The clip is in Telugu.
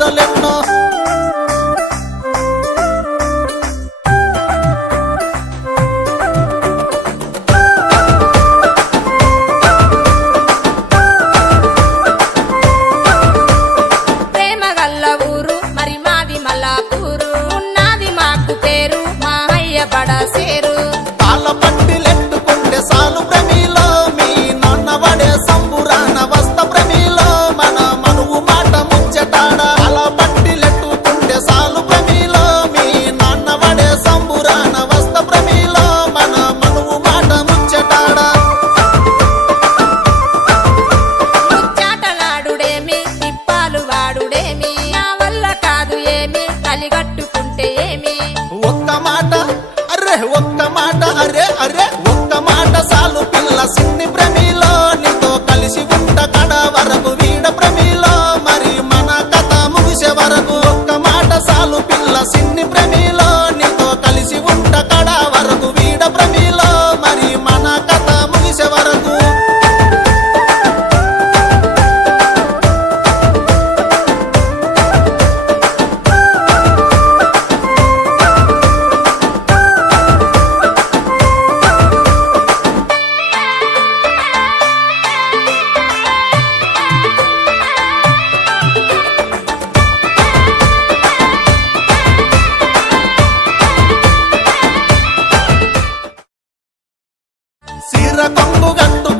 బాధలెన్నో బడసేరు పాల పట్టిలెట్టుకుంటే సాలు ప్రమిలో మీ నాన్న వడే సంబురాన వస్త ప్రమిలో మన మనువు మాట ముచ్చటాడ పాల పట్టిలెట్టుకుంటే సాలు ప్రమిలో మీ నాన్న వడే సంబురాన వస్త ప్రమిలో మన మనువు మాట ముచ్చటాడ ముచ్చాటలాడుడేమి తిప్పాలు వాడుడేమి నా వల్ల కాదు ఏమి కలిగట్టుకుంటే ఏమి ఒక్క మాట అరే అరే ఒక్క మాట సాలు పిల్ల సిన్ని ప్రమిలో నీతో కలిసి ఉంట కడ వరకు వీడ ప్రమిలో మరి మన కథ ముగిసే వరకు ఒక్క మాట సాలు పిల్ల సిన్ని ప్రమిలో నీతో కలిసి ఉంట కడ వరకు వీడ ప్రమిలో మరి మన కథ ముగిసే వరకు సీర కొంగు గట్టు